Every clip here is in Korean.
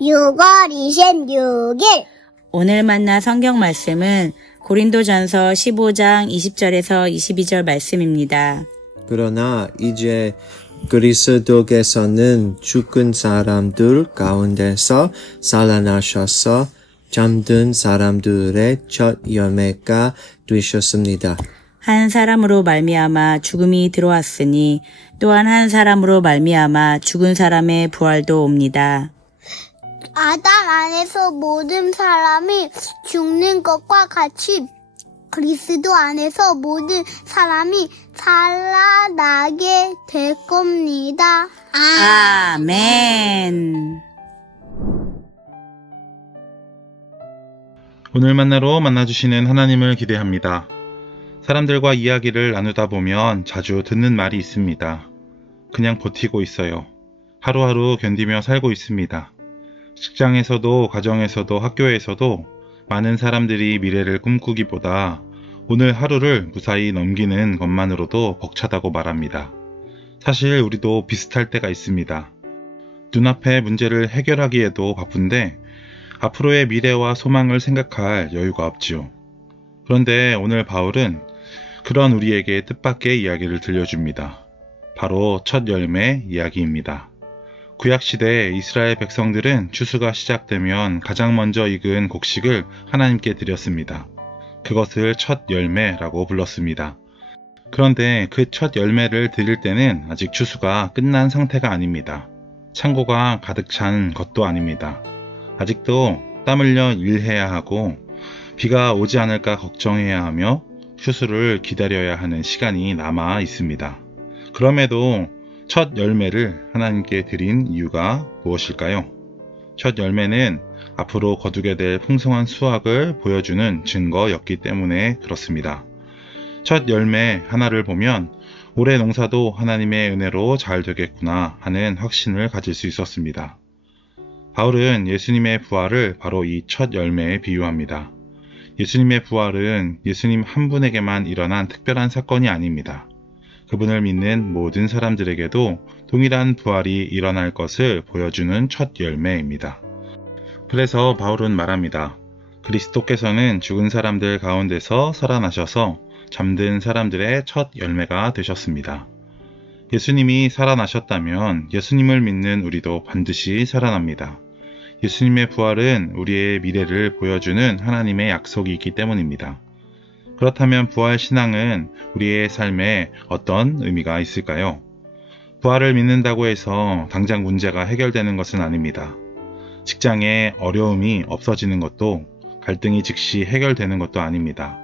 6월 26일 오늘 만나 성경 말씀은 고린도전서 15장 20절에서 22절 말씀입니다. 그러나 이제 그리스도께서는 죽은 사람들 가운데서 살아나셔서 잠든 사람들의 첫 열매가 되셨습니다. 한 사람으로 말미암아 죽음이 들어왔으니 또한 한 사람으로 말미암아 죽은 사람의 부활도 옵니다. 아담 안에서 모든 사람이 죽는 것과 같이 그리스도 안에서 모든 사람이 살아나게 될 겁니다. 아멘. 오늘 만나로 만나주시는 하나님을 기대합니다. 사람들과 이야기를 나누다 보면 자주 듣는 말이 있습니다. 그냥 버티고 있어요. 하루하루 견디며 살고 있습니다. 직장에서도 가정에서도 학교에서도 많은 사람들이 미래를 꿈꾸기보다 오늘 하루를 무사히 넘기는 것만으로도 벅차다고 말합니다. 사실 우리도 비슷할 때가 있습니다. 눈앞의 문제를 해결하기에도 바쁜데 앞으로의 미래와 소망을 생각할 여유가 없지요. 그런데 오늘 바울은 그런 우리에게 뜻밖의 이야기를 들려줍니다. 바로 첫 열매 이야기입니다. 구약시대 이스라엘 백성들은 추수가 시작되면 가장 먼저 익은 곡식을 하나님께 드렸습니다. 그것을 첫 열매라고 불렀습니다. 그런데 그 첫 열매를 드릴 때는 아직 추수가 끝난 상태가 아닙니다. 창고가 가득 찬 것도 아닙니다. 아직도 땀 흘려 일해야 하고 비가 오지 않을까 걱정해야 하며 추수를 기다려야 하는 시간이 남아 있습니다. 그럼에도 첫 열매를 하나님께 드린 이유가 무엇일까요? 첫 열매는 앞으로 거두게 될 풍성한 수확을 보여주는 증거였기 때문에 그렇습니다. 첫 열매 하나를 보면 올해 농사도 하나님의 은혜로 잘 되겠구나 하는 확신을 가질 수 있었습니다. 바울은 예수님의 부활을 바로 이 첫 열매에 비유합니다. 예수님의 부활은 예수님 한 분에게만 일어난 특별한 사건이 아닙니다. 그분을 믿는 모든 사람들에게도 동일한 부활이 일어날 것을 보여주는 첫 열매입니다. 그래서 바울은 말합니다. 그리스도께서는 죽은 사람들 가운데서 살아나셔서 잠든 사람들의 첫 열매가 되셨습니다. 예수님이 살아나셨다면 예수님을 믿는 우리도 반드시 살아납니다. 예수님의 부활은 우리의 미래를 보여주는 하나님의 약속이 있기 때문입니다. 그렇다면 부활 신앙은 우리의 삶에 어떤 의미가 있을까요? 부활을 믿는다고 해서 당장 문제가 해결되는 것은 아닙니다. 직장에 어려움이 없어지는 것도 갈등이 즉시 해결되는 것도 아닙니다.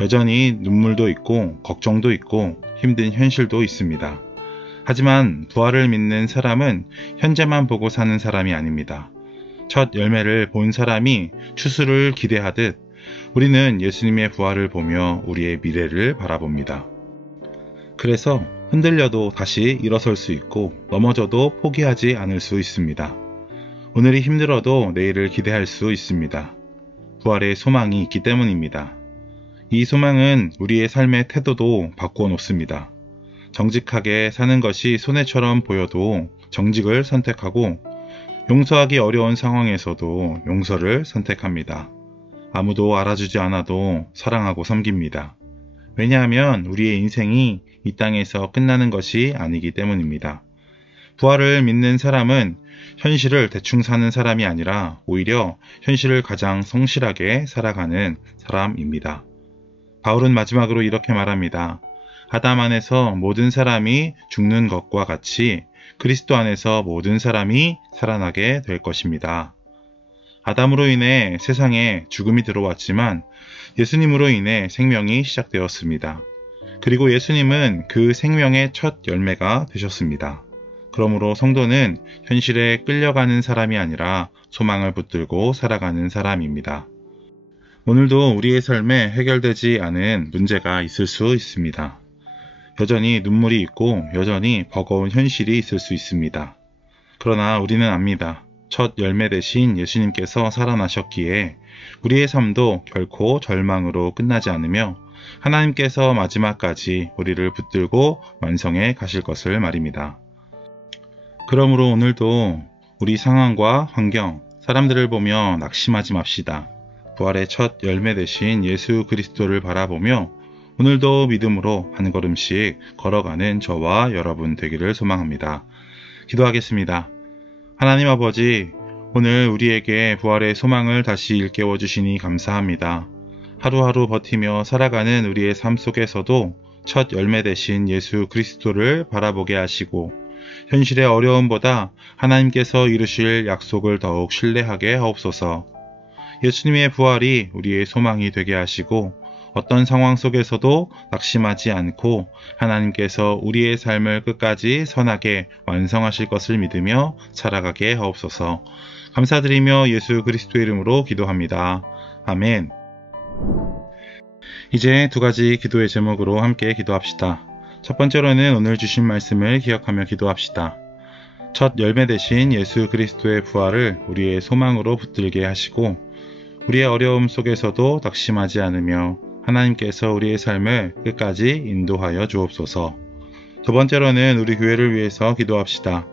여전히 눈물도 있고 걱정도 있고 힘든 현실도 있습니다. 하지만 부활을 믿는 사람은 현재만 보고 사는 사람이 아닙니다. 첫 열매를 본 사람이 추수를 기대하듯 우리는 예수님의 부활을 보며 우리의 미래를 바라봅니다. 그래서 흔들려도 다시 일어설 수 있고 넘어져도 포기하지 않을 수 있습니다. 오늘이 힘들어도 내일을 기대할 수 있습니다. 부활의 소망이 있기 때문입니다. 이 소망은 우리의 삶의 태도도 바꾸어 놓습니다. 정직하게 사는 것이 손해처럼 보여도 정직을 선택하고 용서하기 어려운 상황에서도 용서를 선택합니다. 아무도 알아주지 않아도 사랑하고 섬깁니다. 왜냐하면 우리의 인생이 이 땅에서 끝나는 것이 아니기 때문입니다. 부활을 믿는 사람은 현실을 대충 사는 사람이 아니라 오히려 현실을 가장 성실하게 살아가는 사람입니다. 바울은 마지막으로 이렇게 말합니다. 아담 안에서 모든 사람이 죽는 것과 같이 그리스도 안에서 모든 사람이 살아나게 될 것입니다. 아담으로 인해 세상에 죽음이 들어왔지만 예수님으로 인해 생명이 시작되었습니다. 그리고 예수님은 그 생명의 첫 열매가 되셨습니다. 그러므로 성도는 현실에 끌려가는 사람이 아니라 소망을 붙들고 살아가는 사람입니다. 오늘도 우리의 삶에 해결되지 않은 문제가 있을 수 있습니다. 여전히 눈물이 있고 여전히 버거운 현실이 있을 수 있습니다. 그러나 우리는 압니다. 첫 열매 대신 예수님께서 살아나셨기에 우리의 삶도 결코 절망으로 끝나지 않으며 하나님께서 마지막까지 우리를 붙들고 완성해 가실 것을 말입니다. 그러므로 오늘도 우리 상황과 환경, 사람들을 보며 낙심하지 맙시다. 부활의 첫 열매 되신 예수 그리스도를 바라보며 오늘도 믿음으로 한 걸음씩 걸어가는 저와 여러분 되기를 소망합니다. 기도하겠습니다. 하나님 아버지, 오늘 우리에게 부활의 소망을 다시 일깨워 주시니 감사합니다. 하루하루 버티며 살아가는 우리의 삶 속에서도 첫 열매 되신 예수 그리스도를 바라보게 하시고 현실의 어려움보다 하나님께서 이루실 약속을 더욱 신뢰하게 하옵소서. 예수님의 부활이 우리의 소망이 되게 하시고 어떤 상황 속에서도 낙심하지 않고 하나님께서 우리의 삶을 끝까지 선하게 완성하실 것을 믿으며 살아가게 하옵소서. 감사드리며 예수 그리스도의 이름으로 기도합니다. 아멘. 이제 두 가지 기도의 제목으로 함께 기도합시다. 첫 번째로는 오늘 주신 말씀을 기억하며 기도합시다. 첫 열매 되신 예수 그리스도의 부활을 우리의 소망으로 붙들게 하시고 우리의 어려움 속에서도 낙심하지 않으며 하나님께서 우리의 삶을 끝까지 인도하여 주옵소서. 두 번째로는 우리 교회를 위해서 기도합시다.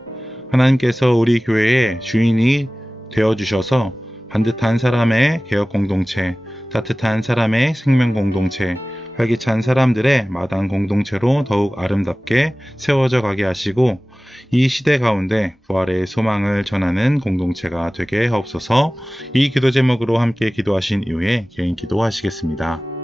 하나님께서 우리 교회의 주인이 되어주셔서 반듯한 사람의 개혁 공동체, 따뜻한 사람의 생명 공동체, 활기찬 사람들의 마당 공동체로 더욱 아름답게 세워져 가게 하시고 이 시대 가운데 부활의 소망을 전하는 공동체가 되게 하옵소서. 이 기도 제목으로 함께 기도하신 이후에 개인 기도하시겠습니다.